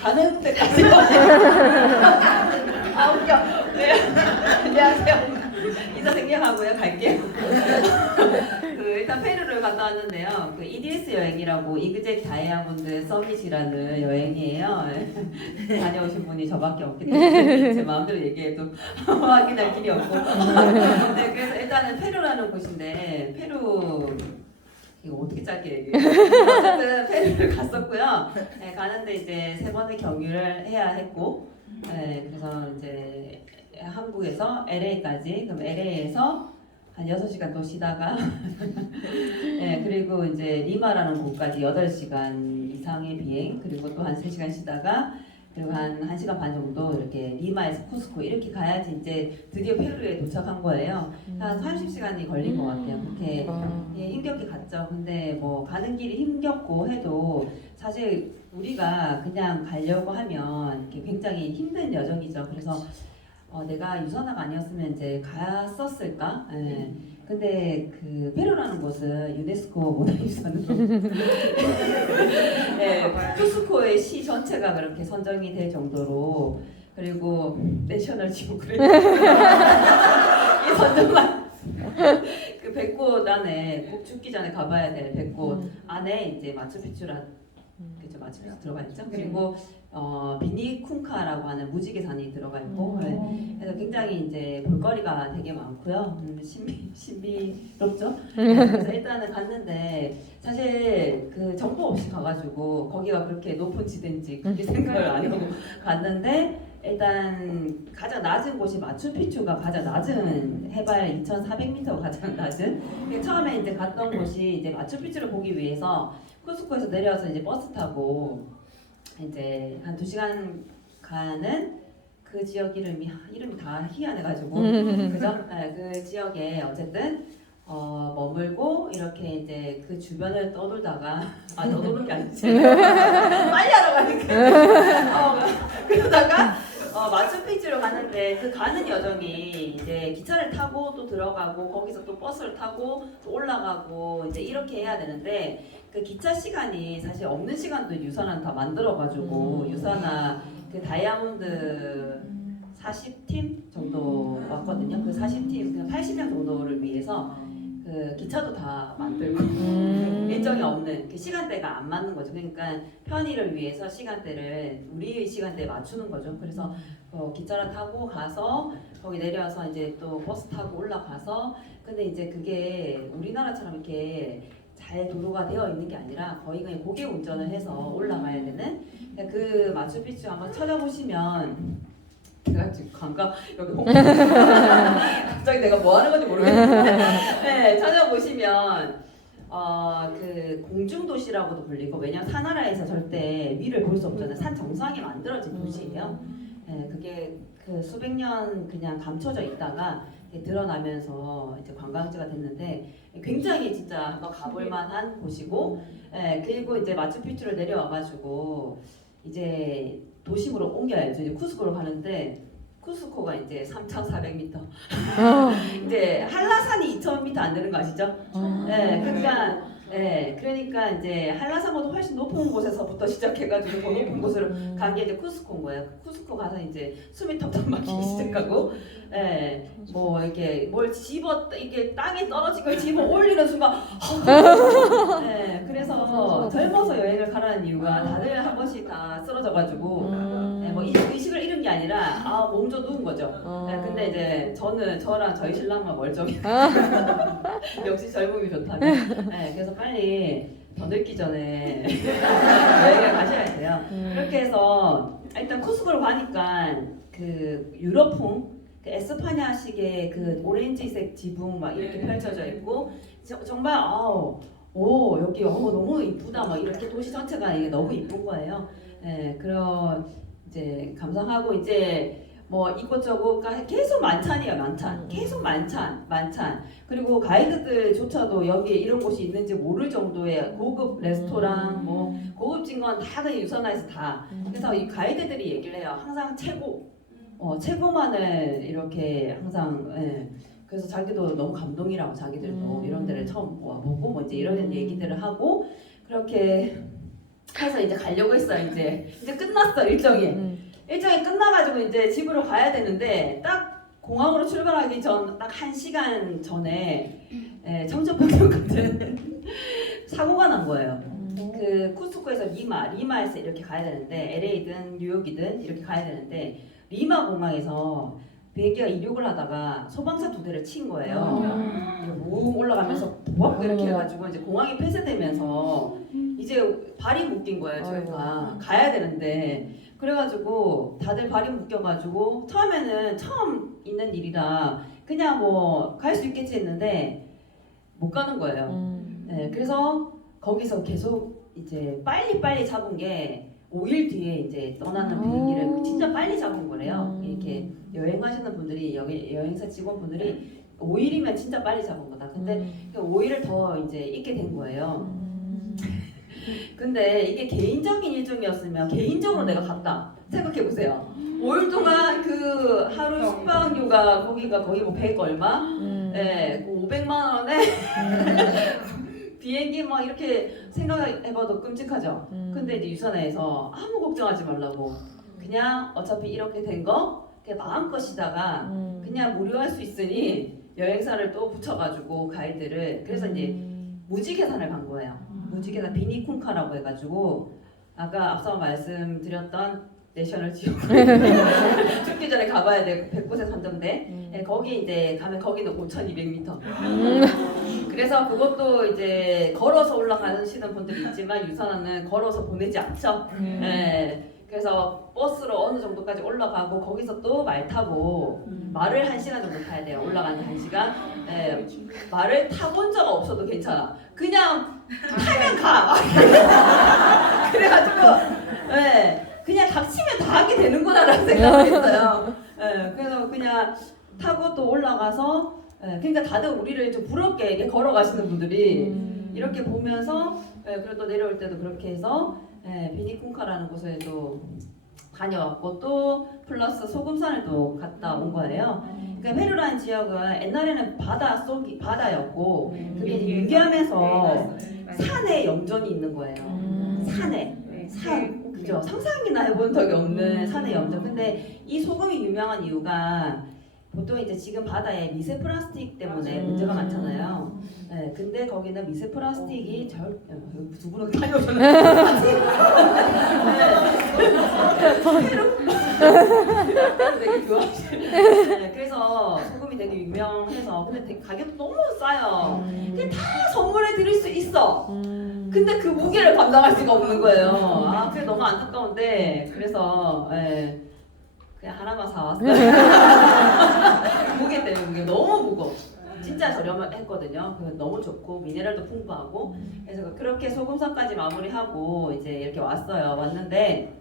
가는 데까지. 아 웃겨. 네. 안녕하세요. 인사 생략하고요. 갈게요. 일단 페루를 갔다 왔는데요. 그 EDS 여행이라고 이그젝 다이아몬드 서밋이라는 여행이에요. 다녀오신 분이 저밖에 없기 때문에 제 마음대로 얘기해도 확인할 길이 없고. 네, 그래서 일단은 페루라는 곳인데 페루 이거 어떻게 짧게 얘기해요? 어쨌든 페루를 갔었고요. 네, 가는데 이제 3번의 경유를 해야 했고, 네, 그래서 이제 한국에서 LA까지, 그럼 LA에서 한 6시간 또 쉬다가, 네, 그리고 이제 리마라는 곳까지 8시간 이상의 비행, 그리고 또 한 3시간 쉬다가, 그리고 한 1시간 반 정도 이렇게 리마에서 쿠스코 이렇게 가야지 이제 드디어 페루에 도착한 거예요. 한 30시간이 걸린 것 같아요. 그렇게 힘겹게 갔죠. 근데 뭐 가는 길이 힘겹고 해도 사실 우리가 그냥 가려고 하면 이렇게 굉장히 힘든 여정이죠. 그래서 내가 유선화가 아니었으면 이제 갔었을까? 예. 근데 그 페루라는 곳은 유네스코 문화유산으로 예, 쿠스코의 시 전체가 그렇게 선정이 될 정도로 그리고 내셔널 지오그래픽 이 선정만 그 백꽃 안에 꼭 죽기 전에 가봐야 될 백꽃 안에 이제 마추픽추라 그죠 마추픽추 들어가 있죠. 그리고 비니쿵카라고 하는 무지개산이 들어가 있고 그래서 굉장히 이제 볼거리가 되게 많고요. 신비롭죠. 그래서 일단은 갔는데 사실 그 정보 없이 가가지고 거기가 그렇게 높은 지대인지 그렇게 생각을 안 하고 갔는데 일단 가장 낮은 곳이 마추픽추가 가장 낮은 해발 2,400m 가장 낮은. 처음에 이제 갔던 곳이 이제 마추픽추를 보기 위해서 쿠스코에서 내려서 이제 버스 타고 이제 한 2시간 가는 그 지역 이름이 다 희한해가지고 그죠? 네, 그 지역에 어쨌든 머물고 이렇게 이제 그 주변을 떠돌다가 떠도는 게 아니지 빨리 하러 가니까 그러다가 마추픽추로 가는데 그 가는 여정이 이제 기차를 타고 또 들어가고 거기서 또 버스를 타고 또 올라가고 이제 이렇게 해야 되는데 그 기차 시간이 사실 없는 시간도 유산화 다 만들어가지고 유산화 그 다이아몬드 40팀 정도 왔거든요. 그 40팀 그냥 80명 정도를 위해서 그 기차도 다 만들고 일정이 없는 그 시간대가 안 맞는 거죠. 그러니까 편의를 위해서 시간대를 우리의 시간대에 맞추는 거죠. 그래서 기차를 타고 가서 거기 내려서 이제 또 버스 타고 올라가서 근데 이제 그게 우리나라처럼 이렇게 잘 도로가 되어 있는 게 아니라 거의 그냥 고개 운전을 해서 올라가야 되는 그 마추픽추 한번 찾아보시면 제가 지금 여기 갑자기 내가 뭐 하는 건지 모르겠는데 네, 찾아보시면 그 공중도시라고도 불리고 왜냐면 산하라에서 절대 위를 볼 수 없잖아요. 산 정상에 만들어진 도시예요. 네, 그게 그 수백 년 그냥 감춰져 있다가 드러나면서 이제 관광지가 됐는데 굉장히 진짜 한번 가볼 만한 곳이고 그리고 이제 마추픽추를 내려와가지고 이제 도심으로 옮겨야죠. 이제 쿠스코로 가는데 쿠스코가 이제 3,400m. 이제 한라산이 2,000m 안 되는 거 아시죠? 네, 그러니까 이제 한라산보다 훨씬 높은 곳에서부터 시작해가지고 더 높은 곳으로 간 게 이제 쿠스코인 거예요. 쿠스코 가서 이제 숨이 턱턱 막히기 시작하고, 뭐 이렇게 뭘 이게 땅에 떨어진 걸 집어 올리는 순간, 그래서 젊어서 여행을 가라는 이유가 다들 한 번씩 다 쓰러져가지고, 뭐 의식을 잃은 게 아니라 몸져 누운 거죠. 근데 이제 저랑 저희 신랑만 멀쩡해. 역시 젊음이 좋다면. 그래서 빨리 더 늙기 전에 여행을 가셔야 돼요. 그렇게 해서 일단 쿠스코로 가니까 그 유럽풍 그 에스파냐식의 그 오렌지색 지붕 막 이렇게 펼쳐져 있고 정말 여기 너무 이쁘다 막 이렇게 도시 전체가 이게 너무 이쁜 거예요. 그런 이제 감상하고 이제 뭐 이것저것 계속 만찬이에요. 만찬 계속 만찬 그리고 가이드들조차도 여기에 이런 곳이 있는지 모를 정도의 고급 레스토랑 뭐 고급진 건 다 그냥 유선화에서 다 그래서 이 가이드들이 얘기를 해요. 항상 최고만을 이렇게 항상 그래서 자기도 너무 감동이라고 자기들도 이런 데를 처음 와보고 뭐 이제 이런 얘기들을 하고 그렇게 해서 이제 가려고 했어요. 이제 끝났어 일정이. 일정이 끝나가지고 이제 집으로 가야 되는데 딱 공항으로 출발하기 전 딱 1시간 전에 청첩병력 같은 사고가 난 거예요. 그 쿠스코에서 리마에서 이렇게 가야 되는데 LA든 뉴욕이든 이렇게 가야 되는데 리마 공항에서 비행기가 이륙을 하다가 소방차 2대를 친 거예요. 뭉 올라가면서 보압 이렇게 해가지고 이제 공항이 폐쇄되면서 이제 발이 묶인 거예요. 저희가 가야 되는데 그래가지고 다들 발이 묶여가지고 처음에는 처음 있는 일이라 그냥 뭐 갈 수 있겠지 했는데 못 가는 거예요. 네, 그래서 거기서 계속 이제 빨리 잡은 게 5일 뒤에 이제 떠나는 비행기를 진짜 빨리 잡은 거래요. 이렇게 여행하시는 분들이 여행사 직원분들이 5일이면 진짜 빨리 잡은 거다. 근데 5일을 더 이제 있게 된 거예요. 근데 이게 개인적인 일정이었으면 개인적으로 내가 갔다 생각해 보세요. 5일 동안 그 하루 숙박료가 거기가 거의 뭐 100 얼마? 예, 그 500만 원에 비행기 막 이렇게 생각해봐도 끔찍하죠. 근데 이제 유산에서 아무 걱정하지 말라고 그냥 어차피 이렇게 된 거 그냥 마음껏 쉬다가 그냥 무료할 수 있으니 여행사를 또 붙여가지고 가이드를 그래서 이제 무지개산을 간 거예요. 무지개산 비니쿵카라고 해가지고 아까 앞서 말씀드렸던 내셔널 지오그래피 죽기 전에 가봐야 될 100곳에 선정돼. 네, 거기 이제 가면 거기는 5,200m. 그래서 그것도 이제 걸어서 올라가시는 분들이 있지만 유산은 걸어서 보내지 않죠. 네, 그래서 버스로 어느 정도까지 올라가고 거기서 또 말 타고 말을 1시간 정도 타야 돼요. 올라가는 1시간. 네, 말을 타본 적 없어도 괜찮아. 그냥 타면 가. 그래가지고 네, 그냥 닥치면 다 하게 되는구나라는 생각을 했어요. 네, 그래서 그냥 타고 또 올라가서 그러니까 다들 우리를 좀 부럽게 이렇게 걸어가시는 분들이 이렇게 보면서 그래도 내려올 때도 그렇게 해서 비니쿵카라는 곳에도 다녀왔고 또 플러스 소금산에도 갔다 온 거예요. 그러니까 페루라는 지역은 옛날에는 바다였고 그게 이제 유기하면서 산에 영전이 있는 거예요. 산에 그죠? 상상이나 해본 적이 없는 산의 염전. 근데 이 소금이 유명한 이유가 보통 이제 지금 바다에 미세 플라스틱 때문에 문제가 많잖아요. 네, 근데 거기는 미세 플라스틱이 두 분은 다녀오셨나요? 네, 그래서 소금이 되게 유명해서 근데 되게 가격도 너무 싸요. 근데 다 선물해 드릴 수 있어. 근데 그 무게를 감당할 수가 없는 거예요. 아, 그게 너무 안타까운데 그래서 그냥 하나만 사왔어요. 무게 때문에 무게 너무 무거워. 진짜 저렴했거든요. 너무 좋고 미네랄도 풍부하고 그래서 그렇게 소금산까지 마무리하고 이제 이렇게 왔는데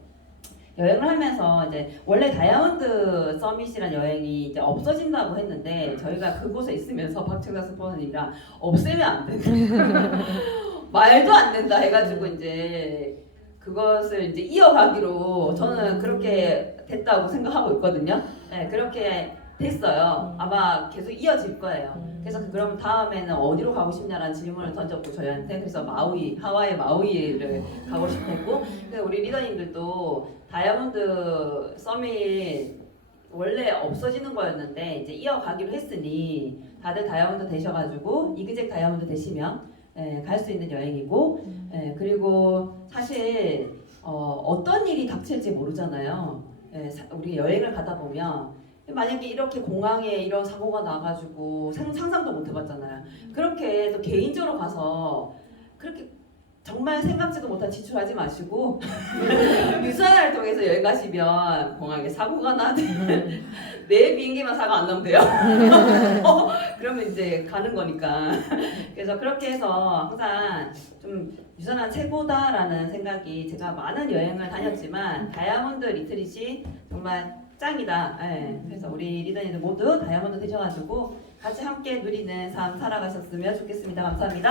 여행을 하면서 이제 원래 다이아몬드 서밋이라는 여행이 이제 없어진다고 했는데 저희가 그곳에 있으면서 박청자 스포너님이랑 없애면 안 된다. 말도 안 된다 해가지고 이제 그것을 이제 이어가기로 저는 그렇게 됐다고 생각하고 있거든요. 네, 그렇게 됐어요. 아마 계속 이어질 거예요. 그래서 그럼 다음에는 어디로 가고 싶냐라는 질문을 던졌고 저희한테 그래서 하와이 마우이를 가고 싶었고 우리 리더님들도 다이아몬드 서밋 원래 없어지는 거였는데 이제 이어가기로 했으니 다들 다이아몬드 되셔가지고 이그젝 다이아몬드 되시면 갈 수 있는 여행이고 그리고 사실 어떤 일이 닥칠지 모르잖아요. 우리 여행을 가다 보면 만약에 이렇게 공항에 이런 사고가 나가지고 상상도 못 해봤잖아요. 그렇게 또 개인적으로 가서 그렇게 정말 생각지도 못한 지출하지 마시고 유산을 통해서 여행 가시면 공항에 사고가 나든 내 비행기만 사고 안 나면 돼요. 그러면 이제 가는 거니까. 그래서 그렇게 해서 항상 좀 유산한 최고다라는 생각이 제가 많은 여행을 다녔지만 다이아몬드 리트릿이 정말 짱이다. 그래서 우리 리더님들 모두 다이아몬드 되셔가지고 같이 함께 누리는 삶 살아가셨으면 좋겠습니다. 감사합니다.